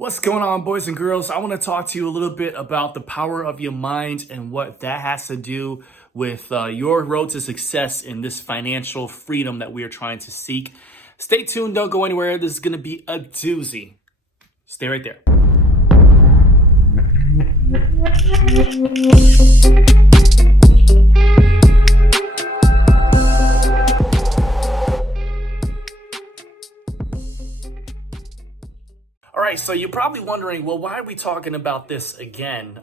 What's going on, boys and girls? I want to talk to you a little bit about the power of your mind and what that has to do with your road to success in this financial freedom that we are trying to seek. Stay tuned. Don't go anywhere. This is going to be a doozy. Stay right there. All right, so you're probably wondering, well, why are we talking about this again?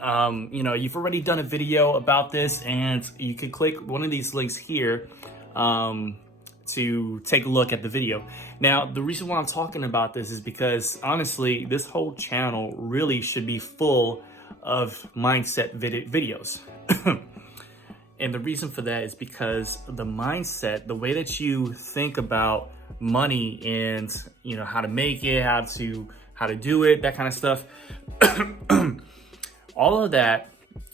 You've already done a video about this, and you can click one of these links here to take a look at the video. Now, the reason why I'm talking about this is because, honestly, this whole channel really should be full of mindset videos. And the reason for that is because the mindset, the way that you think about money and, how to make it, how to do it, that kind of stuff. All of that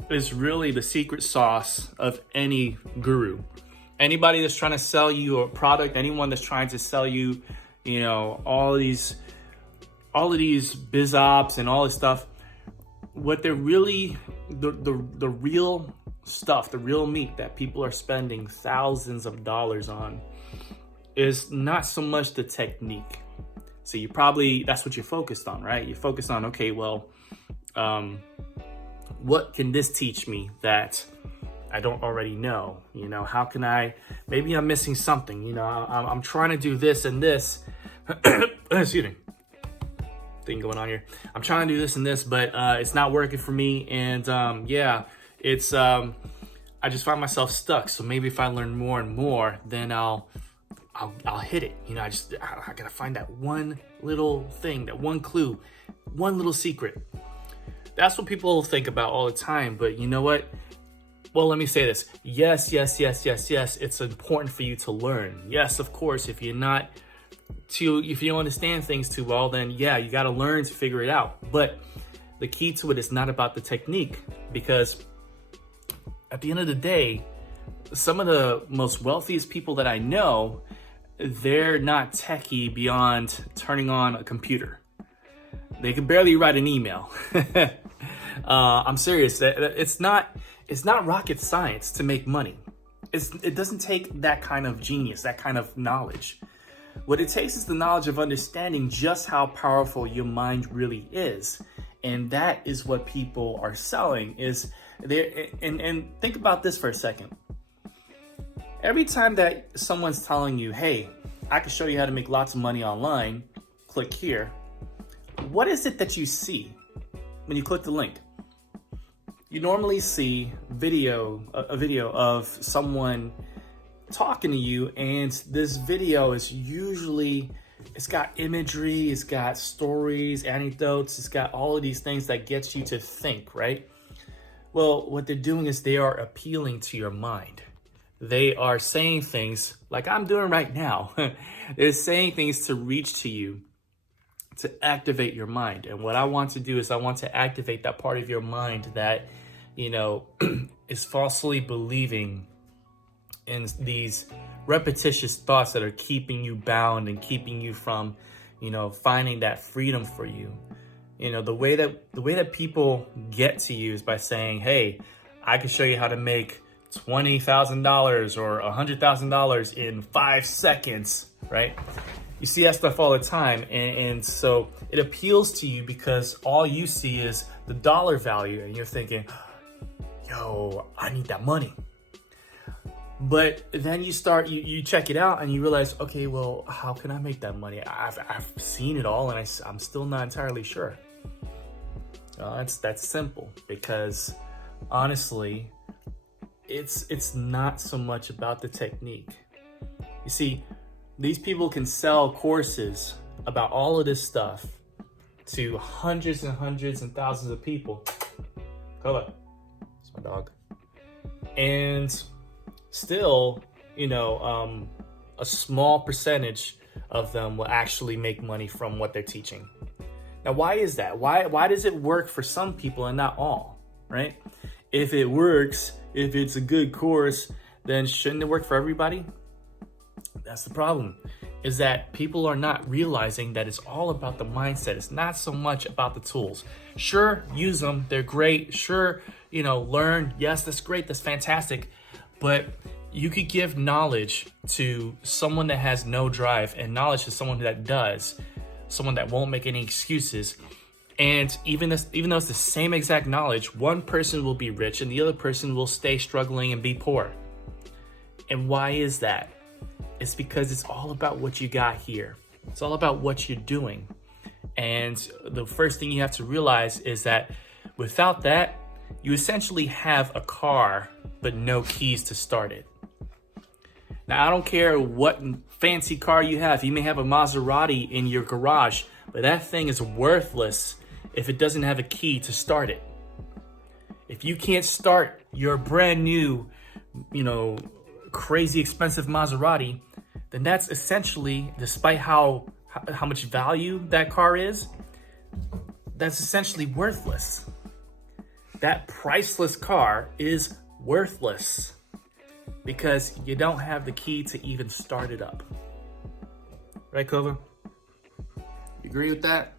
is really the secret sauce of any guru. Anybody that's trying to sell you a product, anyone that's trying to sell you, all of these biz ops and all this stuff, what they're really, the real stuff, the real meat that people are spending thousands of dollars on is not so much the technique. So that's what you're focused on, right? You're focused on, okay, well, what can this teach me that I don't already know? How can maybe I'm missing something, I'm trying to do this and this. Excuse me. Thing going on here. I'm trying to do this and this, but it's not working for me. And I just find myself stuck. So maybe if I learn more and more, then I'll hit it. I gotta find that one little thing, that one clue, one little secret. That's what people think about all the time. But you know what? Well, let me say this. Yes. It's important for you to learn. Yes, of course. If you don't understand things too well, then yeah, you gotta learn to figure it out. But the key to it is not about the technique, because at the end of the day, some of the most wealthiest people that I know, they're not techie beyond turning on a computer. They can barely write an email. I'm serious. It's not rocket science to make money. It doesn't take that kind of genius, that kind of knowledge. What it takes is the knowledge of understanding just how powerful your mind really is. And that is what people are selling is there. And think about this for a second. Every time that someone's telling you, hey, I can show you how to make lots of money online, click here. What is it that you see when you click the link? You normally see a video of someone talking to you, and this video is usually, it's got imagery, it's got stories, anecdotes, it's got all of these things that gets you to think, right? Well, what they're doing is they are appealing to your mind. They are saying things like I'm doing right now. They're saying things to reach to you, to activate your mind. And what I want to do is I want to activate that part of your mind that, is falsely believing in these repetitious thoughts that are keeping you bound and keeping you from, finding that freedom for you. The way that people get to you is by saying, hey, I can show you how to make $20,000 or $100,000 in 5 seconds, right? You see that stuff all the time. And so it appeals to you because all you see is the dollar value and you're thinking, yo, I need that money. But then you check it out and you realize, okay, well, how can I make that money? I've seen it all and I'm still not entirely sure. That's simple because honestly, it's not so much about the technique. You see, these people can sell courses about all of this stuff to hundreds and hundreds and thousands of people. Cola, it's my dog. And still, a small percentage of them will actually make money from what they're teaching. Now, why is that? Why does it work for some people and not all, right? If it works, if it's a good course, then shouldn't it work for everybody? That's the problem. is that people are not realizing that it's all about the mindset. It's not so much about the tools. Sure, use them. They're great. Sure, learn. Yes, that's great. That's fantastic. But you could give knowledge to someone that has no drive and knowledge to someone that does, someone that won't make any excuses. And even though it's the same exact knowledge, one person will be rich and the other person will stay struggling and be poor. And why is that? It's because it's all about what you got here. It's all about what you're doing. And the first thing you have to realize is that without that, you essentially have a car, but no keys to start it. Now, I don't care what fancy car you have. You may have a Maserati in your garage, but that thing is worthless if it doesn't have a key to start it. If you can't start your brand new, crazy expensive Maserati, then that's essentially, despite how much value that car is, that's essentially worthless. That priceless car is worthless because you don't have the key to even start it up. Right, Kova? You agree with that?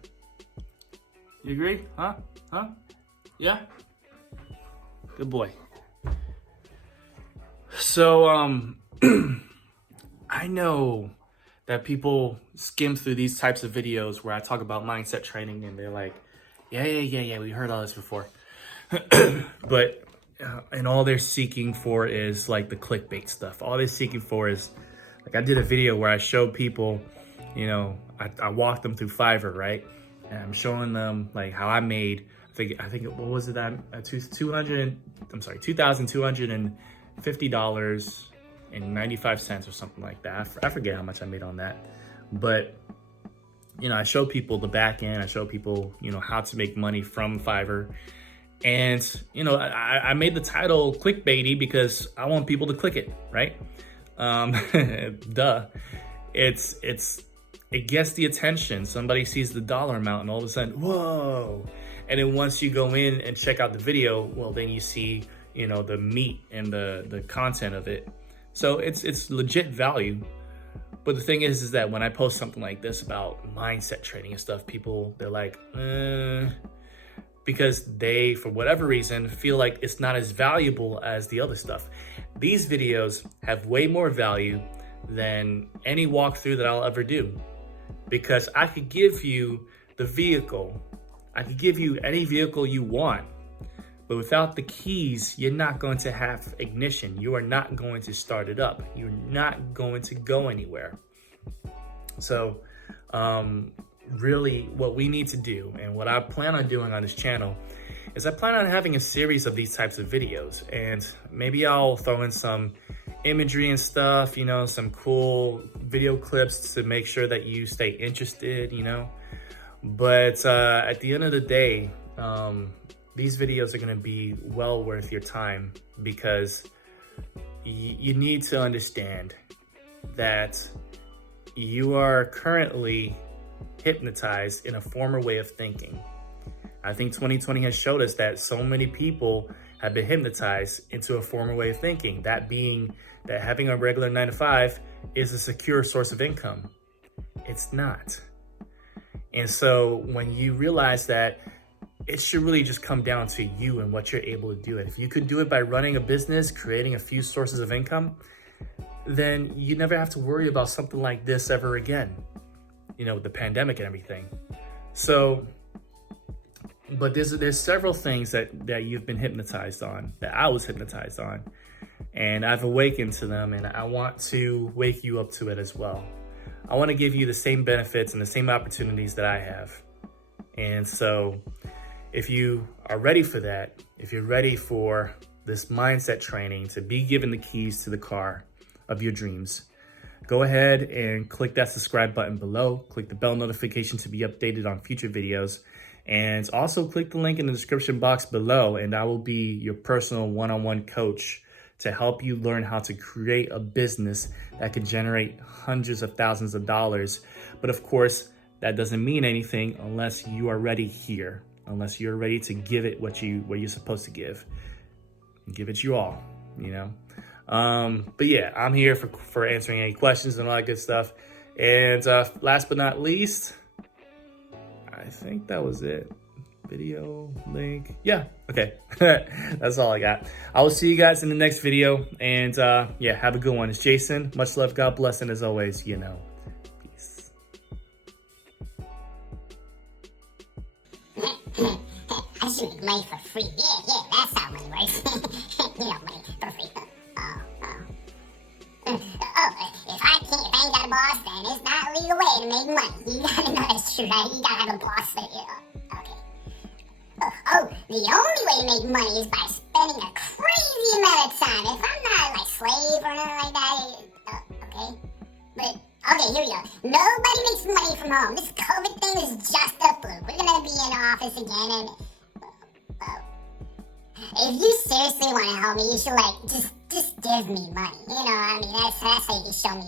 You agree? Huh? Yeah? Good boy. So, I know that people skim through these types of videos where I talk about mindset training and they're like, yeah, we heard all this before. But, and all they're seeking for is like the clickbait stuff. All they're seeking for is, like I did a video where I showed people, I walked them through Fiverr, right? And I'm showing them like how I made, I think what was it? $2,250.95 or something like that. I forget how much I made on that. But, I show people the back end. I show people, how to make money from Fiverr. And, I made the title clickbaity because I want people to click it, right? Duh. It gets the attention. Somebody sees the dollar amount and all of a sudden, whoa. And then once you go in and check out the video, well, then you see, the meat and the content of it. So it's legit value. But the thing is that when I post something like this about mindset training and stuff, they're like, because they, for whatever reason, feel like it's not as valuable as the other stuff. These videos have way more value than any walkthrough that I'll ever do, because I could give you the vehicle. I could give you any vehicle you want, but without the keys, you're not going to have ignition. You are not going to start it up. You're not going to go anywhere. So, really what we need to do, and what I plan on doing on this channel, is I plan on having a series of these types of videos, and maybe I'll throw in some imagery and stuff, some cool video clips to make sure that you stay interested, but at the end of the day, these videos are going to be well worth your time, because you need to understand that you are currently hypnotized in a former way of thinking. I think 2020 has showed us that so many people have been hypnotized into a former way of thinking, that being that having a regular 9-to-5 is a secure source of income. It's not. And so when you realize that, it should really just come down to you and what you're able to do. And if you could do it by running a business, creating a few sources of income, then you never have to worry about something like this ever again, with the pandemic and everything. So, but there's several things that you've been hypnotized on, that I was hypnotized on, and I've awakened to them, and I want to wake you up to it as well. I want to give you the same benefits and the same opportunities that I have. And so if you are ready for that, if you're ready for this mindset training to be given the keys to the car of your dreams, go ahead and click that subscribe button below. Click the bell notification to be updated on future videos. And also click the link in the description box below, and I will be your personal one-on-one coach to help you learn how to create a business that could generate hundreds of thousands of dollars. But of course, that doesn't mean anything unless you are ready here, unless you're ready to give it what you're supposed to give. Give it you all, But yeah, I'm here for answering any questions and all that good stuff. And last but not least, I think that was it. Video, link. Yeah, okay. That's all I got. I will see you guys in the next video. And yeah, have a good one. It's Jason. Much love, God bless, and as always, you know, peace. I should make money for free. Yeah, that's how money works. Money for free. If I ain't got a boss, then it's not a legal way to make money. You gotta know that's true, right? You gotta have a boss for you. Okay. The only way to make money is by spending a crazy amount of time. If I'm not like slave or nothing like that, okay. But okay, here we go. Nobody makes money from home. This COVID thing is just a fluke. We're gonna be in the office again, and if you seriously want to help me, you should just give me money. You know, I mean, that's how you can show me